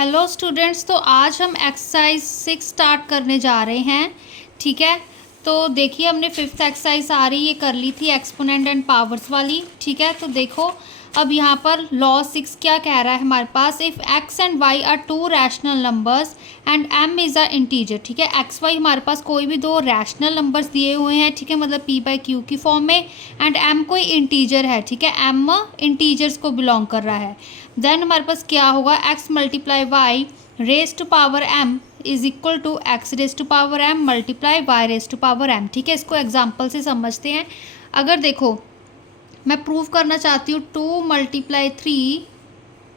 Hello students, तो आज हम एक्सरसाइज 6 स्टार्ट करने जा रहे हैं। ठीक है, तो देखिए हमने फिफ्थ एक्सरसाइज आ रही ये कर ली थी, एक्सपोनेंट एंड पावर्स वाली। ठीक है, तो देखो अब यहाँ पर लॉ 6 क्या कह रहा है हमारे पास, if x and y are two rational numbers and m is a integer. ठीक है, एक्स वाई हमारे पास कोई भी दो रैशनल नंबर्स दिए हुए हैं। ठीक है, मतलब पी बाई क्यू की फॉर्म में, एंड एम कोई इंटीजर है। ठीक है, एम इंटीजर्स को बिलोंग कर रहा है। देन हमारे पास क्या होगा, x multiply y raise to power m is equal to x raise to power m multiply y raise to power m. ठीक है, इसको एग्जाम्पल से समझते हैं। अगर देखो मैं प्रूव करना चाहती हूँ 2 मल्टीप्लाई 3,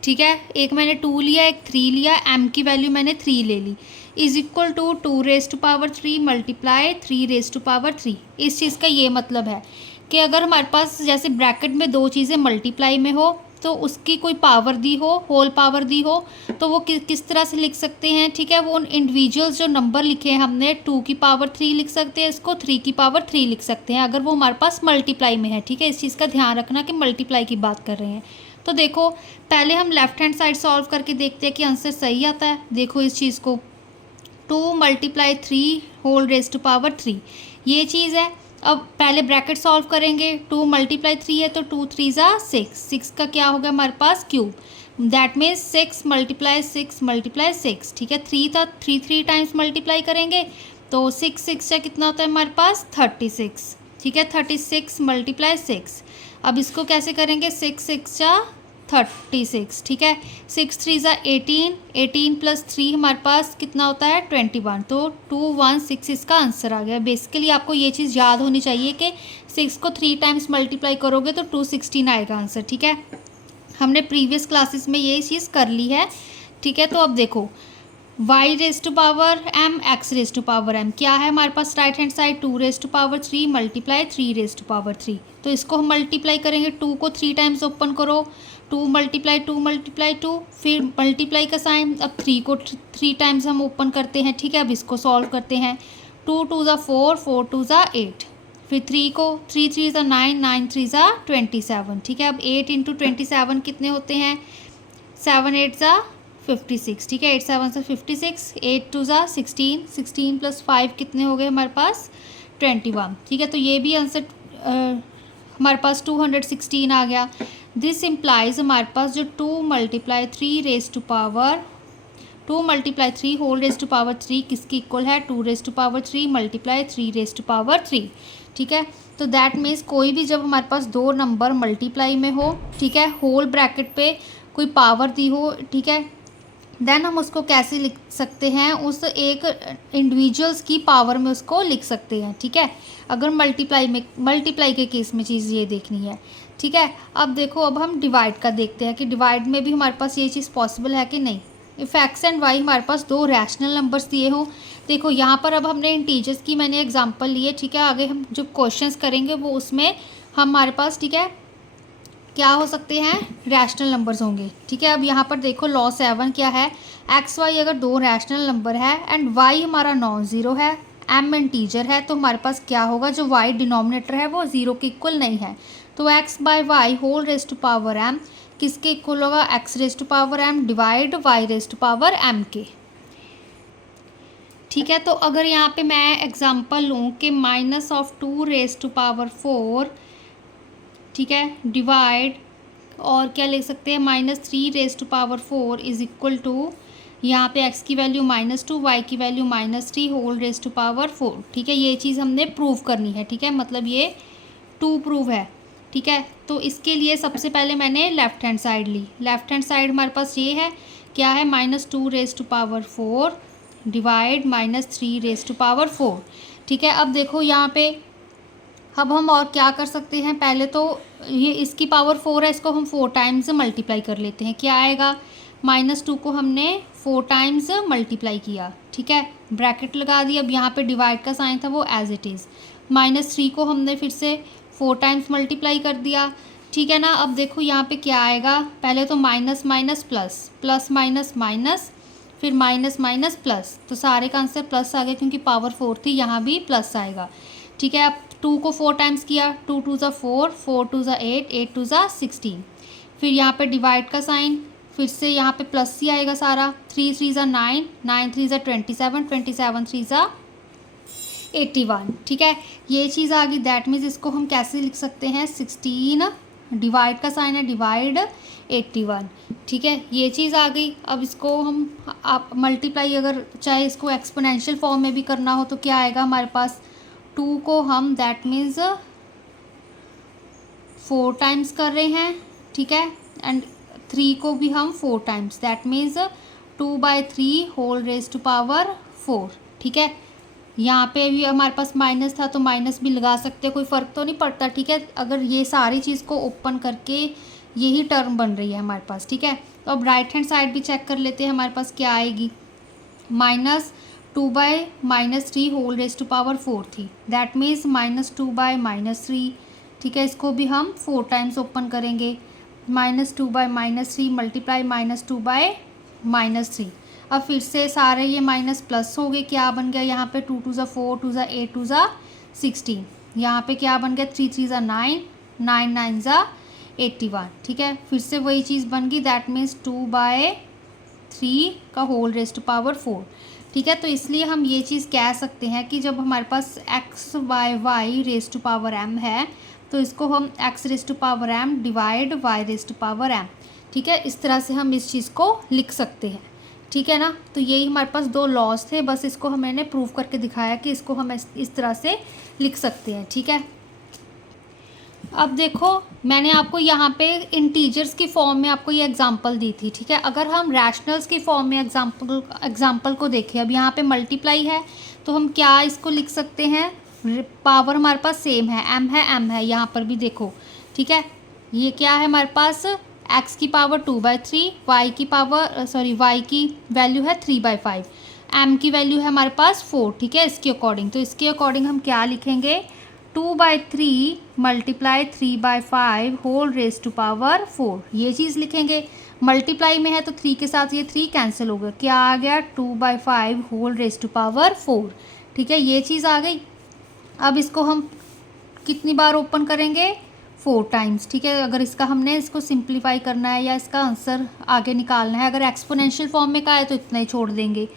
ठीक है, एक मैंने 2 लिया एक 3 लिया, m की वैल्यू मैंने 3 ले ली, is equal to 2 raise to power 3 multiply 3 raise to power 3। इस चीज़ का ये मतलब है कि अगर हमारे पास जैसे ब्रैकेट में दो चीज़ें मल्टीप्लाई में हो तो उसकी कोई पावर दी हो, होल पावर दी हो, तो वो किस तरह से लिख सकते हैं। ठीक है, वो इंडिविजुअल्स जो नंबर लिखे हैं हमने 2 की पावर 3 लिख सकते हैं, इसको 3 की पावर 3 लिख सकते हैं अगर वो हमारे पास मल्टीप्लाई में है। ठीक है, इस चीज़ का ध्यान रखना कि मल्टीप्लाई की बात कर रहे हैं। तो देखो पहले हम लेफ्ट हैंड साइड सॉल्व करके देखते हैं कि आंसर सही आता है। देखो इस चीज़ को 2 multiply 3 whole raise to power 3 ये चीज़ है। अब पहले ब्रैकेट सॉल्व करेंगे, 2 मल्टीप्लाई 3 है तो 2 3 ज़ा 6, 6 का क्या हो गया हमारे पास cube, that means 6 multiply 6 multiply 6। ठीक है, 3 था, 3 टाइम्स मल्टीप्लाई करेंगे तो 6 से कितना होता है हमारे पास 36। ठीक है, 36 मल्टीप्लाई 6। अब इसको कैसे करेंगे, 6 जा 36। ठीक है, 6 3 ज़ा 18, 18 प्लस 3 हमारे पास कितना होता है 21, तो 216 इसका आंसर आ गया। बेसिकली आपको ये चीज़ याद होनी चाहिए कि 6 को 3 टाइम्स मल्टीप्लाई करोगे तो 216 आएगा आंसर। ठीक है, हमने प्रीवियस क्लासेस में ये चीज़ कर ली है। ठीक है, तो अब देखो y raise to power m x raise to power m क्या है हमारे पास right hand side, 2 raise to power 3 multiply 3 raise to power 3। तो इसको हम मल्टीप्लाई करेंगे, 2 को 3 टाइम्स ओपन करो, 2 मल्टीप्लाई 2 मल्टीप्लाई 2, फिर मल्टीप्लाई का साइन। अब 3 को 3 टाइम्स हम ओपन करते हैं। ठीक है, अब इसको सॉल्व करते हैं, 2 2 ज़ा 4, 4 2 ज़ा 8, फिर 3 को 3 3 ज़ा 9, 9 3 ज़ा 27। ठीक है, अब 8 इंटू 27 कितने होते हैं, 7 8 ज़ा 56। ठीक है, 8 7 से 56, 8 2 ज़ा 16, 16 प्लस 5 कितने हो गए हमारे पास 21। ठीक है, तो ये भी आंसर हमारे पास 216 आ गया। दिस इम्प्लाइज हमारे पास जो 2 multiply 3 raise to power 2 multiply 3 whole raise to power 3 किसकी इक्वल है, 2 raise to power 3 multiply 3 raise to power 3। ठीक है, तो दैट मीन्स कोई भी जब हमारे पास दो नंबर मल्टीप्लाई में हो, ठीक है, होल ब्रैकेट पे कोई पावर दी हो, ठीक है, देन हम उसको कैसे लिख सकते हैं, उस एक इंडिविजुअल्स की पावर में उसको लिख सकते हैं। ठीक है, अगर मल्टीप्लाई के केस में चीज़ ये देखनी है। ठीक है, अब देखो अब हम डिवाइड का देखते हैं कि डिवाइड में भी हमारे पास ये चीज़ पॉसिबल है कि नहीं। इफ़ एक्स एंड वाई हमारे पास दो रैशनल नंबर्स दिए हों, देखो यहाँ पर अब हमने इंटीजर्स की मैंने एग्जांपल लिए। ठीक है, आगे हम जो क्वेश्चंस करेंगे वो उसमें हमारे पास, ठीक है, क्या हो सकते हैं, रैशनल नंबर्स होंगे। ठीक है, अब यहाँ पर देखो लॉ 7 क्या है, एक्स वाई अगर दो रैशनल नंबर है एंड वाई हमारा नॉन ज़ीरो है, एम इंटीजर है, तो हमारे पास क्या होगा, जो वाई डिनोमिनेटर है वो ज़ीरो के इक्वल नहीं है, तो x by y whole raise to power m किसके इक्वल होगा, x raise to power m divide y raise to power m के। ठीक है, तो अगर यहाँ पे मैं एग्जांपल लूँ कि -2 रेज टू पावर 4, ठीक है, डिवाइड और क्या लिख सकते हैं -3 raise to power 4 is equal to, यहाँ पे x की वैल्यू -2 y की value -3 whole raise to power 4। ठीक है, ये चीज़ हमने प्रूव करनी है। ठीक है, मतलब ये 2 प्रूव है। ठीक है, तो इसके लिए सबसे पहले मैंने लेफ़्ट हैंड साइड ली। लेफ़्ट हैंड साइड हमारे पास ये है, क्या है, -2 raise to power 4 divide -3 raise to power 4। ठीक है, अब देखो यहाँ पे अब हम और क्या कर सकते हैं, पहले तो ये इसकी पावर 4 है, इसको हम 4 टाइम्स मल्टीप्लाई कर लेते हैं। क्या आएगा, -2 को हमने 4 टाइम्स मल्टीप्लाई किया। ठीक है, ब्रैकेट लगा दी। अब यहाँ पे डिवाइड का साइन था वो एज इट इज़, -3 को हमने फिर से 4 टाइम्स मल्टीप्लाई कर दिया। ठीक है ना, अब देखो यहाँ पे क्या आएगा, पहले तो minus minus plus, plus minus minus, फिर माइनस माइनस प्लस, तो सारे का आंसर प्लस आ गया क्योंकि पावर 4 थी, यहाँ भी प्लस आएगा। ठीक है, अब 2 को 4 टाइम्स किया, 2 2 ज़ा 4, 4 2 ज़ा 8, 8 2 ज़ा 16, फिर यहाँ पे डिवाइड का साइन, फिर से यहाँ पे प्लस ही आएगा सारा, 3 3 ज़ा 9, 9 3 ज़ा 27, 27 3 ज़ा 81। ठीक है, ये चीज़ आ गई। दैट मीन्स इसको हम कैसे लिख सकते हैं, 16 डिवाइड का साइन है, डिवाइड 81। ठीक है, ये चीज़ आ गई। अब इसको हम आप मल्टीप्लाई अगर चाहे इसको एक्सपोनेंशियल फॉर्म में भी करना हो तो क्या आएगा हमारे पास, 2 को हम दैट मीन्स 4 टाइम्स कर रहे हैं। ठीक है, एंड 3 को भी हम 4 times, that means 2/3 whole raise to power 4। ठीक है, यहाँ पे भी हमारे पास माइनस था तो माइनस भी लगा सकते हैं, कोई फ़र्क तो नहीं पड़ता। ठीक है, अगर ये सारी चीज़ को ओपन करके यही टर्म बन रही है हमारे पास। ठीक है, तो अब राइट हैंड साइड भी चेक कर लेते हैं हमारे पास क्या आएगी, -2/-3 होल रेज टू पावर 4 थी, दैट मीन्स -2/-3। ठीक है, इसको भी हम 4 टाइम्स ओपन करेंगे, -2/-3 मल्टीप्लाई -2/-3। अब फिर से सारे ये माइनस प्लस हो गए, क्या बन गया यहाँ पे, 2 2 ज़ा 4, 2 ज़ा 8, 2 ज़ा 16। यहाँ पे क्या बन गया, 3 3 ज़ा 9, 9 9 ज़ा 81। ठीक है, फिर से वही चीज़ बन गई, दैट मीन्स 2/3 का होल रेज टू पावर 4। ठीक है, तो इसलिए हम ये चीज़ कह सकते हैं कि जब हमारे पास x/y raise to power m है तो इसको हम x raise to power m divide y raise to power m। ठीक है, इस तरह से हम इस चीज़ को लिख सकते हैं। ठीक है ना, तो यही हमारे पास 2 लॉस थे, बस इसको मैंने प्रूव करके दिखाया कि इसको हम इस तरह से लिख सकते हैं। ठीक है, अब देखो मैंने आपको यहाँ पे इंटीजर्स की फॉर्म में आपको ये एग्जांपल दी थी। ठीक है, अगर हम रैशनल्स की फॉर्म में एग्जांपल को देखें, अब यहाँ पे मल्टीप्लाई है तो हम क्या इसको लिख सकते हैं, पावर हमारे पास सेम है, m है, यहाँ पर भी देखो। ठीक है, ये क्या है हमारे पास, x की पावर 2/3, y की वैल्यू है 3/5, m की वैल्यू है हमारे पास 4। ठीक है, इसके अकॉर्डिंग, तो इसके अकॉर्डिंग हम क्या लिखेंगे, 2/3 multiply 3/5 whole raise to power 4, ये चीज़ लिखेंगे। मल्टीप्लाई में है तो 3 के साथ ये 3 कैंसिल हो गया, क्या आ गया, 2/5 होल रेज टू पावर 4। ठीक है, ये चीज़ आ गई। अब इसको हम कितनी बार ओपन करेंगे, 4 टाइम्स। ठीक है, अगर हमने इसको सिंप्लीफाई करना है या इसका आंसर आगे निकालना है, अगर एक्सपोनेंशियल फॉर्म में का है तो इतना ही छोड़ देंगे,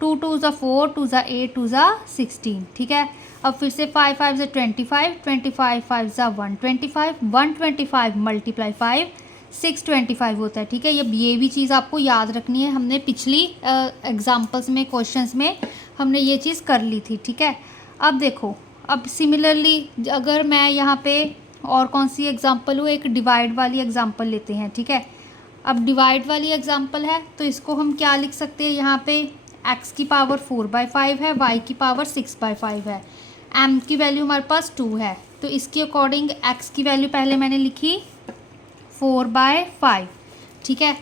2 2 ज़ा 4, 2 ज़ा 8, 2 ज़ा 16। ठीक है, अब फिर से 5 5 ज़ा 25, 25 5 ज़ा 125, 125 मल्टीप्लाई 5, 625 होता है। ठीक है, ये भी चीज़ आपको याद रखनी है, हमने पिछली एग्जाम्पल्स में, क्वेश्चंस में हमने ये चीज़ कर ली थी। ठीक है, अब देखो, अब सिमिलरली अगर मैं यहाँ पे और कौन सी एग्जांपल हो, एक डिवाइड वाली एग्जांपल लेते हैं। ठीक है, अब डिवाइड वाली एग्जांपल है तो इसको हम क्या लिख सकते हैं, यहाँ पे x की पावर 4/5 है, y की पावर 6/5 है, m की वैल्यू हमारे पास 2 है, तो इसके अकॉर्डिंग x की वैल्यू पहले मैंने लिखी 4/5। ठीक है,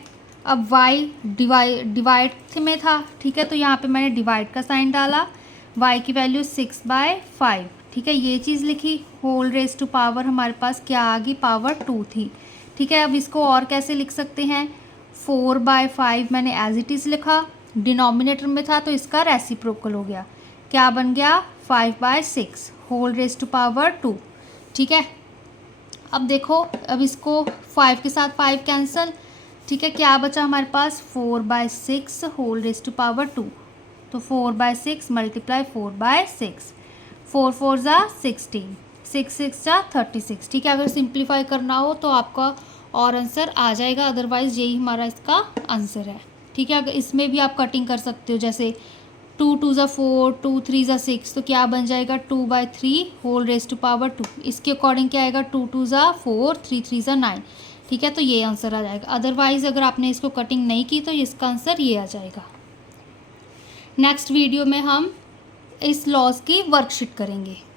अब y डिवाइड में था। ठीक है, तो यहाँ पे मैंने डिवाइड का साइन डाला, y की वैल्यू 6/5। ठीक है, ये चीज़ लिखी, होल रेज टू पावर हमारे पास क्या आ गई, पावर 2 थी। ठीक है, अब इसको और कैसे लिख सकते हैं, 4/5 मैंने एज इट इज़ लिखा, डिनोमिनेटर में था तो इसका रेसिप्रोकल हो गया, क्या बन गया, 5/6 होल रेज टू पावर 2। ठीक है, अब देखो, अब इसको 5 के साथ 5 कैंसिल। ठीक है, क्या बचा हमारे पास, 4/6 होल रेज टू पावर 2, तो 4/6 मल्टीप्लाई 4/6, 4 4 ज़ा 16, 6 6 ज़ा 36। ठीक है, अगर सिंप्लीफाई करना हो तो आपका और आंसर आ जाएगा, अदरवाइज़ यही हमारा इसका आंसर है। ठीक है, अगर इसमें भी आप कटिंग कर सकते हो, जैसे 2 2 ज़ा 4, 2 3 ज़ा 6, तो क्या बन जाएगा, 2/3 होल रेज टू पावर 2। इसके अकॉर्डिंग क्या आएगा, 2 2 ज़ा 4, 3 3 ज़ा 9। ठीक है, तो ये आंसर आ जाएगा, अदरवाइज़ अगर आपने इसको कटिंग नहीं की तो इसका आंसर ये आ जाएगा। नेक्स्ट वीडियो में हम इस लॉस की वर्कशीट करेंगे।